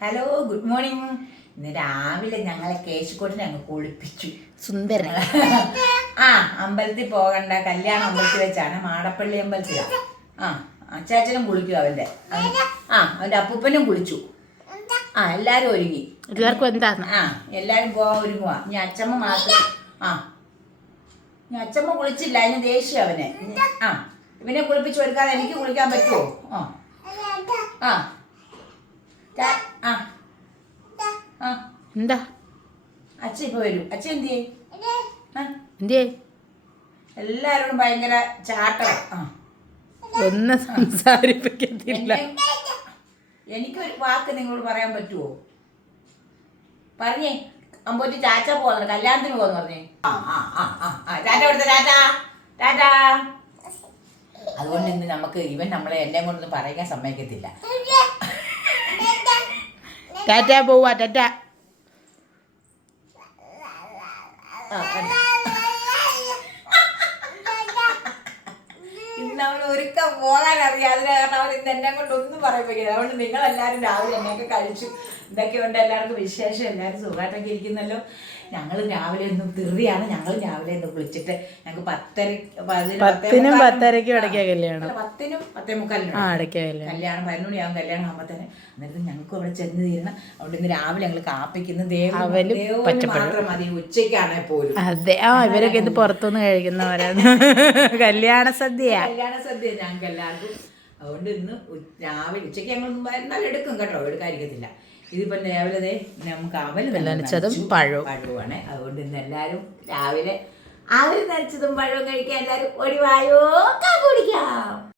Hello, good morning. ഇന്ന് രാവിലെ ഞങ്ങളെ കേശുക്കോട്ടിനെ അങ്ങ് കുളിപ്പിച്ചു. സുന്ദരൻ. അമ്പലത്തിൽ പോകണ്ട, കല്യാണം അമ്പലത്തിൽ വെച്ചാണ്, മാടപ്പള്ളി അമ്പലത്തിലാണ്. അച്ചാച്ചനും കുളിക്കും അവന്റെ. അവന്റെ അപ്പൂപ്പനും കുളിച്ചു. എല്ലാരും ഒരുങ്ങി. എല്ലാവർക്കും എന്താ? എല്ലാരും പോവാൻ ഒരുങ്ങുവാ. ഇനി അച്ചമ്മ മാത്രം. ഇനി അച്ചമ്മ കുളിച്ചില്ല, അതിന് ദേഷ്യം അവനെ. ഇവനെ കുളിപ്പിച്ചു കൊടുക്കാതെ എനിക്ക് കുളിക്കാൻ പറ്റുമോ? എന്താ അച്ഛൻ ഇപ്പൊ വരും. അച്ഛൻ എന്തിയേ? എന്തേ? എല്ലാരോടും ഭയങ്കര ചാട്ടം. ഒന്നും സംസാരിപ്പിക്കത്തില്ല. എനിക്കൊരു വാക്ക് നിങ്ങളോട് പറയാൻ പറ്റുമോ? പറഞ്ഞേ. അമ്പോറ്റി ചാച്ച പോകുന്നു, കല്യാണത്തിന് പോകുന്നു പറഞ്ഞേ. ടാറ്റ കൊടുത്ത ടാറ്റ. അതുകൊണ്ട് ഇന്ന് നമുക്ക് നമ്മളെ എന്നെ കൊണ്ടൊന്നും പറയാൻ സമ്മതിക്കത്തില്ല. ടാറ്റ പോവാ. ടാറ്റ. ഇന്ന് അവൻ ഒരുക്കം പോകാൻ അറിയാം. അതിന് കാരണം അവൻ ഇന്ന് എന്നെ കൊണ്ട് ഒന്നും പറയിപ്പിക്കില്ല. അതുകൊണ്ട് നിങ്ങളെല്ലാവരും രാവിലെ എന്നെയൊക്കെ കഴിച്ചു. ഇതൊക്കെയുണ്ട് എല്ലാവർക്കും വിശേഷം. എല്ലാവരും സുഖമായിട്ടൊക്കെ ഇരിക്കുന്നല്ലോ. ഞങ്ങൾ രാവിലെ ഒന്നും ധൃതിയാണ്. ഞങ്ങൾ രാവിലെ ഒന്ന് കുളിച്ചിട്ട് ഞങ്ങൾക്ക് 10:10-നും 10:30 അടയ്ക്കാ കല്യാണം. 10:00-നും 10:45 കല്യാണം. 11 മണിയാകും കല്യാണം ആകുമ്പോൾ തന്നെ. എന്നിട്ട് ഞങ്ങൾക്ക് അവിടെ ചെന്ന് തീരണം. അതുകൊണ്ട് ഇന്ന് രാവിലെ ഞങ്ങൾ കാപ്പിക്കുന്ന മാത്രം മതി, ഉച്ചയ്ക്കാണെ പോലും. അതെ. ഇവരൊക്കെ ഇത് പുറത്തുനിന്ന് കഴിക്കുന്നവരാണ്. കല്യാണ സദ്യ ഞങ്ങൾക്ക് എല്ലാവർക്കും. അതുകൊണ്ട് ഇന്ന് രാവിലെ ഉച്ചയ്ക്ക് ഞങ്ങൾ എന്നാലും എടുക്കും കേട്ടോ, എടുക്കാതിരിക്കത്തില്ല. ഇതിപ്പം രാവിലെ നമുക്ക് അവൽ നനച്ചതും പഴവുമാണ്. അതുകൊണ്ട് ഇന്ന് എല്ലാവരും രാവിലെ അവൽ നനച്ചതും പഴവും കഴിക്കാൻ എല്ലാവരും ഓടി വായോ, കാപ്പി കുടിക്കാം.